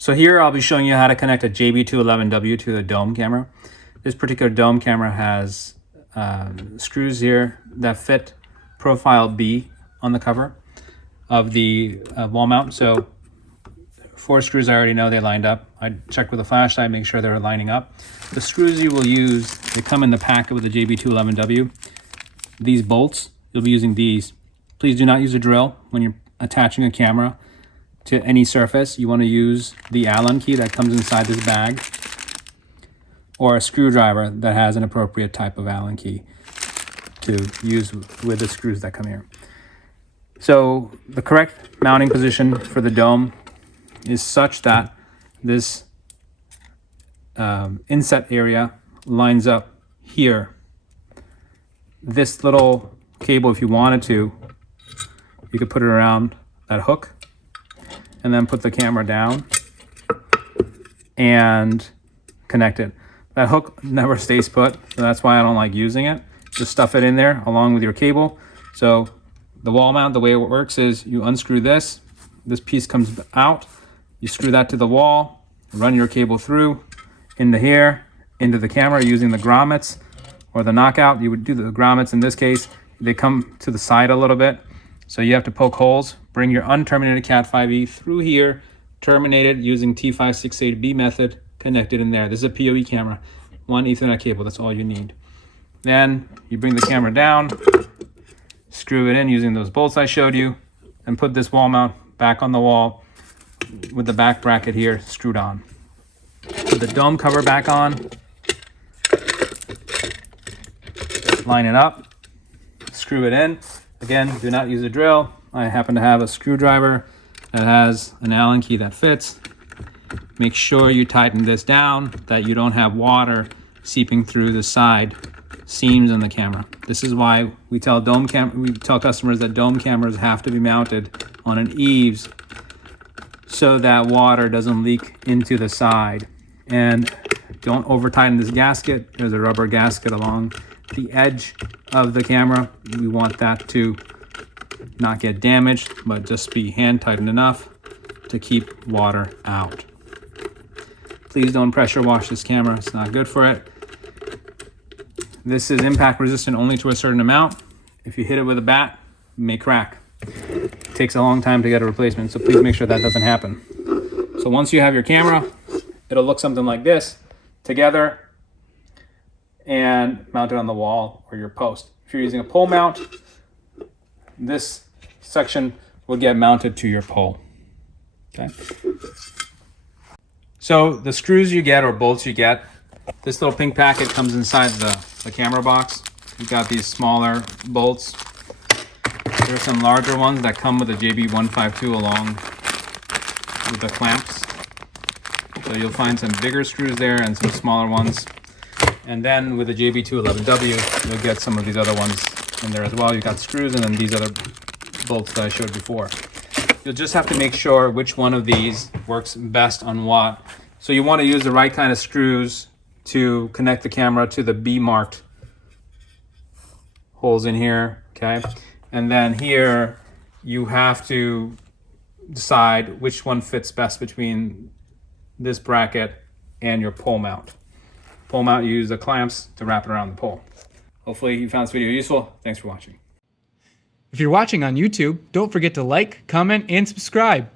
So here I'll be showing you how to connect a JB211W to the dome camera. This particular dome camera has screws here that fit profile B on the cover of the wall mount. So 4 screws I already know they lined up. I checked with a flashlight, make sure they're lining up. The screws you will use, they come in the packet with the JB211W. These bolts, you'll be using these. Please do not use a drill when you're attaching a camera to any surface. You want to use the Allen key that comes inside this bag, or a screwdriver that has an appropriate type of Allen key to use with the screws that come here. So the correct mounting position for the dome is such that this inset area lines up here. This little cable, if you wanted to, you could put it around that hook and then put the camera down and connect it. That hook never stays put, so that's why I don't like using it. Just stuff it in there along with your cable. So the wall mount, the way it works is you unscrew this piece comes out, you screw that to the wall, run your cable through into here, into the camera using the grommets or the knockout. You would do the grommets in this case. They come to the side a little bit, so you have to poke holes. Bring your unterminated Cat5e through here, terminated using T568B method, connected in there. This is a PoE camera, 1 Ethernet cable, that's all you need. Then you bring the camera down, screw it in using those bolts I showed you, and put this wall mount back on the wall with the back bracket here screwed on. Put the dome cover back on, line it up, screw it in. Again, do not use a drill. I happen to have a screwdriver that has an Allen key that fits. Make sure you tighten this down, that you don't have water seeping through the side seams in the camera. This is why we tell customers that dome cameras have to be mounted on an eaves so that water doesn't leak into the side. And don't over tighten this gasket. There's a rubber gasket along the edge of the camera. We want that to not get damaged, but just be hand tightened enough to keep water out. Please don't pressure wash this camera, it's not good for it. This is impact resistant only to a certain amount. If you hit it with a bat, it may crack. It takes a long time to get a replacement, so please make sure that doesn't happen. So once you have your camera, it'll look something like this, together and mounted on the wall or your post. If you're using a pole mount, this section will get mounted to your pole. Okay. So the screws you get or bolts you get, this little pink packet comes inside the camera box. You've got these smaller bolts. There are some larger ones that come with a JB211W along with the clamps. So you'll find some bigger screws there and some smaller ones. And then with the JB211W, you'll get some of these other ones in there as well. You've got screws and then these other bolts that I showed before. You'll just have to make sure which one of these works best on what. So you want to use the right kind of screws to connect the camera to the B-marked holes in here, okay? And then here, you have to decide which one fits best between this bracket and your pole mount. Pole mount, you use the clamps to wrap it around the pole. Hopefully you found this video useful. Thanks for watching. If you're watching on YouTube, don't forget to like, comment, and subscribe.